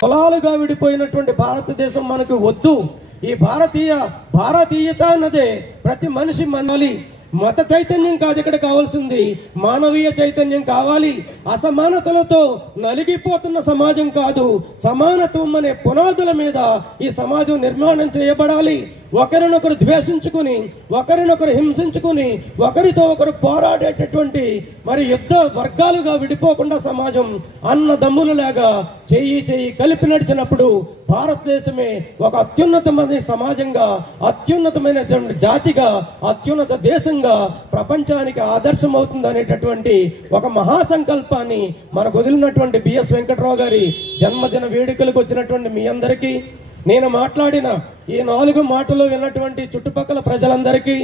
కులాలుగా విడిపోయినటువంటి భారతదేశం మనకు వద్దు. ఈ భారతీయత అన్నదే ప్రతి మనిషి మనాలి. మత చైతన్యం కాదు ఇక్కడ కావాల్సింది, మానవీయ చైతన్యం కావాలి. అసమానతలతో నలిగిపోతున్న సమాజం కాదు, సమానత్వం అనే పునాదుల మీద ఈ సమాజం నిర్మాణం చేయబడాలి. ఒకరినొకరు ద్వేషించుకుని, ఒకరినొకరు హింసించుకుని, ఒకరితో ఒకరు పోరాడేటటువంటి మరి యుద్ధ వర్గాలుగా విడిపోకుండా సమాజం అన్నదమ్ములలాగా చెయ్యి కలిపి నడిచినప్పుడు భారతదేశమే ఒక అత్యున్నతమైన సమాజంగా, అత్యున్నతమైన జాతిగా, అత్యున్నత దేశంగా ప్రపంచానికి ఆదర్శం అవుతుంది అనేటటువంటి ఒక మహాసంకల్పాన్ని మనకు వదిలినటువంటి బిఎస్ వెంకట్రావు గారి జన్మదిన వేడుకలకు వచ్చినటువంటి మీ అందరికీ, నేను మాట్లాడిన ఈ 4 మాటలు విన్నటువంటి చుట్టుపక్కల ప్రజలందరికీ,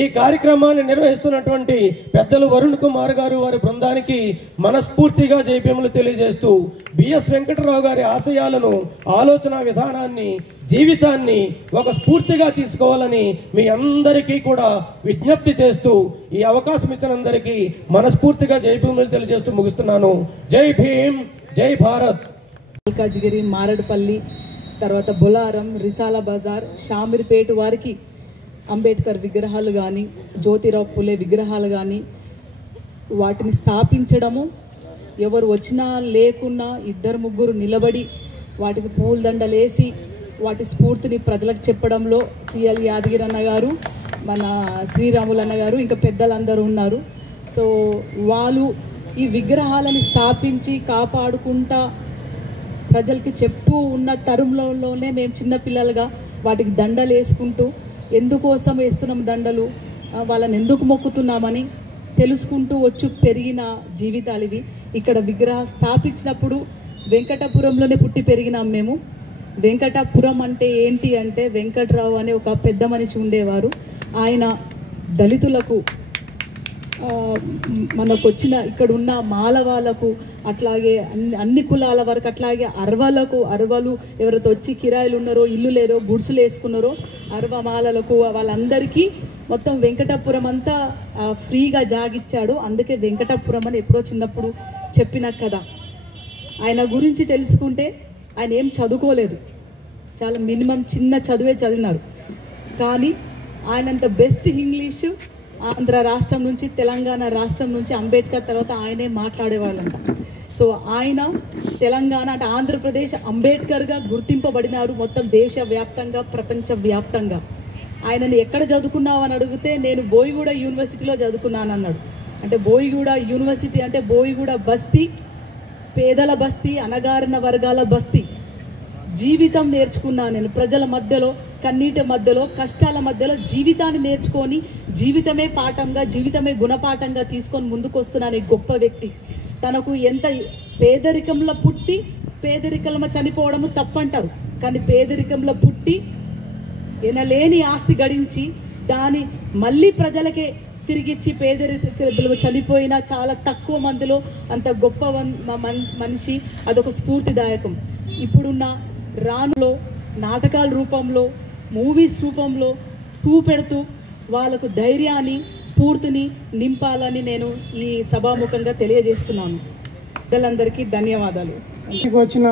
ఈ కార్యక్రమాన్ని నిర్వహిస్తున్నటువంటి పెద్దలు వరుణ్ కుమార్ గారు వారి బృందానికి మనస్ఫూర్తిగా జైభీములు తెలియజేస్తూ బిఎస్ వెంకటరావు గారి ఆశయాలను, ఆలోచన విధానాన్ని, జీవితాన్ని ఒక స్ఫూర్తిగా తీసుకోవాలని మీ అందరికీ కూడా విజ్ఞప్తి చేస్తూ ఈ అవకాశం ఇచ్చినందరికీ మనస్ఫూర్తిగా జైభీములు తెలియజేస్తూ ముగిస్తున్నాను. జై భీమ్, జై భారత్. మల్కాజ్గిరి, మారడుపల్లి, తర్వాత బొలారం, రిసాల బజార్, షామీర్పేట వారికి అంబేద్కర్ విగ్రహాలు కానీ, జ్యోతిరావు పులే విగ్రహాలు కానీ వాటిని స్థాపించడము, ఎవరు వచ్చినా లేకున్నా 2-3 నిలబడి వాటికి పూలదండలేసి వాటి స్ఫూర్తిని ప్రజలకు చెప్పడంలో సిఎల్ యాదగిరి అన్న గారు, మన శ్రీరాములు అన్న గారు, ఇంకా పెద్దలందరూ ఉన్నారు. సో వాళ్ళు ఈ విగ్రహాలను స్థాపించి కాపాడుకుంటా ప్రజలకి చెప్తూ ఉన్న తరుణంలోనే మేము చిన్నపిల్లలుగా వాటికి దండలు వేసుకుంటూ, ఎందుకోసం వేస్తున్నాం దండలు, వాళ్ళని ఎందుకు మొక్కుతున్నామని తెలుసుకుంటూ వచ్చి పెరిగిన జీవితాలు ఇవి. ఇక్కడ విగ్రహం స్థాపించినప్పుడు వెంకటాపురంలోనే పుట్టి పెరిగినాం మేము. వెంకటాపురం అంటే ఏంటి అంటే, వెంకట్రావు అనే ఒక పెద్ద మనిషి ఉండేవారు. ఆయన దళితులకు, మనకు వచ్చిన ఇక్కడ ఉన్న మాలవాళ్ళకు, అట్లాగే అన్ని కులాల వరకు, అట్లాగే అరవలు ఎవరైతే వచ్చి కిరాయిలు ఉన్నారో, ఇల్లు లేరో, గుడ్సులు వేసుకున్నారో, అరవమాలలకు వాళ్ళందరికీ మొత్తం వెంకటాపురం అంతా ఫ్రీగా జాగిచ్చాడు. అందుకే వెంకటాపురం అని ఎప్పుడో చిన్నప్పుడు చెప్పిన కదా. ఆయన గురించి తెలుసుకుంటే ఆయన ఏం చదువుకోలేదు, చాలా మినిమం చిన్న చదువే చదివినారు. కానీ ఆయనంత బెస్ట్ ఇంగ్లీషు ఆంధ్ర రాష్ట్రం నుంచి, తెలంగాణ రాష్ట్రం నుంచి అంబేద్కర్ తర్వాత ఆయనే మాట్లాడేవాళ్ళంట. సో ఆయన తెలంగాణ అంటే ఆంధ్రప్రదేశ్ అంబేద్కర్గా గుర్తింపబడినారు మొత్తం దేశవ్యాప్తంగా, ప్రపంచవ్యాప్తంగా. ఆయనని ఎక్కడ చదువుకున్నావు అని అడిగితే, నేను బోయిగూడ యూనివర్సిటీలో చదువుకున్నాను అన్నాడు. అంటే బోయిగూడ యూనివర్సిటీ అంటే బోయిగూడ బస్తీ, పేదల బస్తీ, అణగారిన వర్గాల బస్తీ. జీవితం నేర్చుకున్నాను నేను, ప్రజల మధ్యలో, కన్నీటి మధ్యలో, కష్టాల మధ్యలో జీవితాన్ని నేర్చుకొని, జీవితమే పాఠంగా, జీవితమే గుణపాఠంగా తీసుకొని ముందుకు వస్తున్నాను. ఈ గొప్ప వ్యక్తి తనకు ఎంత పేదరికంలో పుట్టి పేదరికంలో చనిపోవడము తప్పంటారు, కానీ పేదరికంలో పుట్టి ఎనలేని ఆస్తి గడించి దాని మళ్ళీ ప్రజలకే తిరిగిచ్చి పేదరికంలో చనిపోయిన చాలా తక్కువ మందిలో అంత గొప్ప మనిషి. అదొక స్ఫూర్తిదాయకం. ఇప్పుడున్న రానులో నాటకాల రూపంలో, మూవీస్ రూపంలో చూపెడుతూ వాళ్ళకు ధైర్యాన్ని, స్ఫూర్తిని నింపాలని నేను ఈ సభాముఖంగా తెలియజేస్తున్నాను. పెద్దలందరికీ ధన్యవాదాలు. వచ్చిన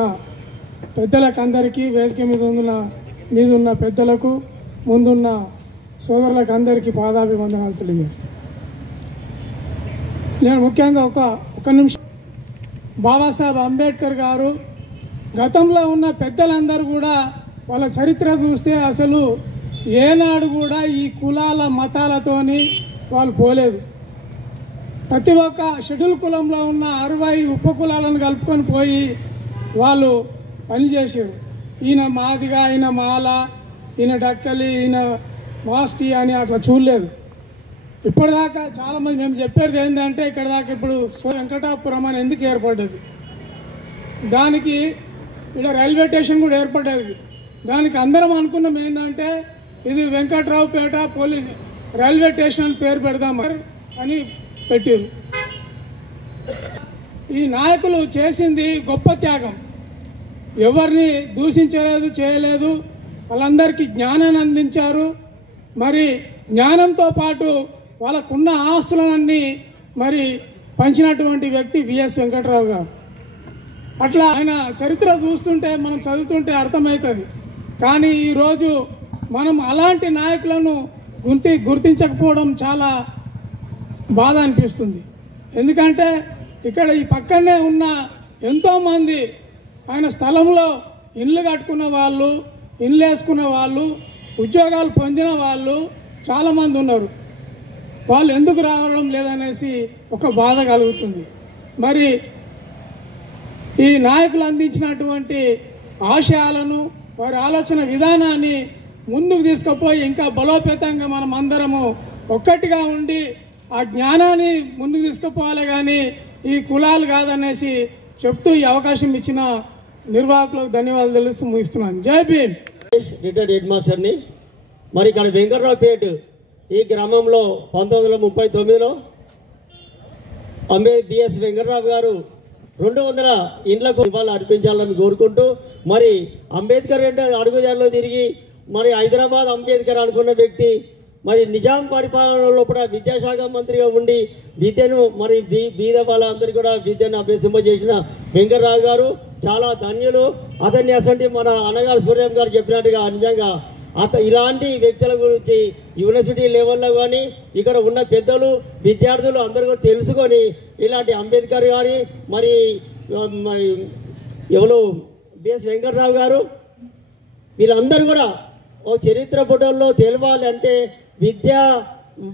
పెద్దలకు అందరికీ, వేదిక మీద ఉన్న పెద్దలకు, ముందున్న సోదరులకు అందరికీ పాదాభివందనాలు తెలియజేస్తాను. నేను ముఖ్యంగా ఒక నిమిషం, బాబాసాహెబ్ అంబేద్కర్ గారు గతంలో ఉన్న పెద్దలందరూ కూడా వాళ్ళ చరిత్ర చూస్తే అసలు ఏనాడు కూడా ఈ కులాల మతాలతోని వాళ్ళు పోలేదు. ప్రతి ఒక్క షెడ్యూల్ కులంలో ఉన్న 60 ఉపకులాలను కలుపుకొని పోయి వాళ్ళు పనిచేసారు. ఈయన మాదిగా, ఈయన మాల, ఈయన డక్కలి, ఈయన మాస్టి అని అట్లా చూడలేదు. ఇప్పటిదాకా చాలామంది మేము చెప్పేది ఏంటంటే, ఇక్కడ దాకా ఇప్పుడు వెంకటాపురం అని ఎందుకు ఏర్పడ్డది, దానికి ఇక్కడ రైల్వే స్టేషన్ కూడా ఏర్పడ్డది. దానికి అందరం అనుకున్నాం ఏంటంటే, ఇది వెంకట్రావుపేట పోలీస్ రైల్వే స్టేషన్ అని పేరు పెడదాం అని పెట్టారు. ఈ నాయకులు చేసింది గొప్ప త్యాగం. ఎవరిని దూషించలేదు, చేయలేదు. వాళ్ళందరికీ జ్ఞానాన్ని అందించారు. మరి జ్ఞానంతో పాటు వాళ్ళకున్న ఆస్తులన్నీ మరి పంచినటువంటి వ్యక్తి బిఎస్ వెంకట్రావు గారు. అట్లా ఆయన చరిత్ర చూస్తుంటే మనం చదువుతుంటే అర్థమవుతుంది. కానీ ఈరోజు మనం అలాంటి నాయకులను గుర్తించకపోవడం చాలా బాధ అనిపిస్తుంది. ఎందుకంటే ఇక్కడ ఈ పక్కనే ఉన్న ఎంతోమంది ఆయన స్థలంలో ఇండ్లు కట్టుకున్న వాళ్ళు, ఇండ్లు వేసుకున్న వాళ్ళు, ఉద్యోగాలు పొందిన వాళ్ళు చాలామంది ఉన్నారు. వాళ్ళు ఎందుకు రావడం లేదనేసి ఒక బాధ కలుగుతుంది. మరి ఈ నాయకులు అందించినటువంటి ఆశయాలను, వారి ఆలోచన విధానాన్ని ముందుకు తీసుకుపోయి ఇంకా బలోపేతంగా మనం అందరము ఒక్కటిగా ఉండి ఆ జ్ఞానాన్ని ముందుకు తీసుకుపోవాలి. కానీ ఈ కులాలు కాదనేసి చెప్తూ ఈ అవకాశం ఇచ్చిన నిర్వాహకులకు ధన్యవాదాలు తెలుస్తూ ముగిస్తున్నాను. జై భీమ్. రిటైర్డ్ హెడ్ మాస్టర్ని. మరి ఇక్కడ వెంకట్రావుపేట ఈ గ్రామంలో 1939లో బిఎస్ వెంకట్రావు గారు 200 ఇండ్లకు ఇవాళ అర్పించాలని కోరుకుంటూ, మరి అంబేద్కర్ అంటే అడుగుజాడలో తిరిగి మరి హైదరాబాద్ అంబేద్కర్ అనుకున్న వ్యక్తి మరి నిజాం పరిపాలనలో కూడా విద్యాశాఖ మంత్రిగా ఉండి విద్యను మరి బీద వాళ్ళందరికీ కూడా విద్యను అభ్యసింపజేసిన వెంకట్రావు గారు చాలా ధన్యులు. అతన్ని అసంటి మన అన్నగారు సూర్యం గారు చెప్పినట్టుగా నిజంగా ఇలాంటి వ్యక్తుల గురించి యూనివర్సిటీ లెవెల్లో కానీ ఇక్కడ ఉన్న పెద్దలు విద్యార్థులు అందరూ కూడా తెలుసుకొని ఇలాంటి అంబేద్కర్ గారి మరి ఎవరు బిఎస్ వెంకట్రావు గారు వీళ్ళందరూ కూడా ఓ చరిత్ర పుటల్లో తెలవాలి అంటే విద్యా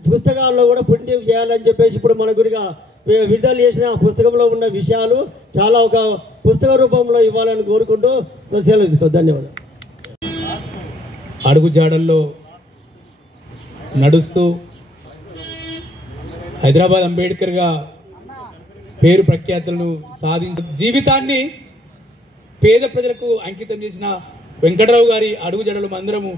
పుస్తకాల్లో కూడా ప్రింట్ చేయాలని చెప్పేసి ఇప్పుడు మన గురిగా విడుదల చేసిన పుస్తకంలో ఉన్న విషయాలు చాలా ఒక పుస్తక రూపంలో ఇవ్వాలని కోరుకుంటూ సెలవు తీసుకో. ధన్యవాదాలు. అడుగుజాడల్లో నడుస్తూ హైదరాబాద్ అంబేద్కర్గా పేరు ప్రఖ్యాతులను జీవితాన్ని పేద ప్రజలకు అంకితం చేసిన వెంకట్రావు గారి అడుగుజాడలు అందరము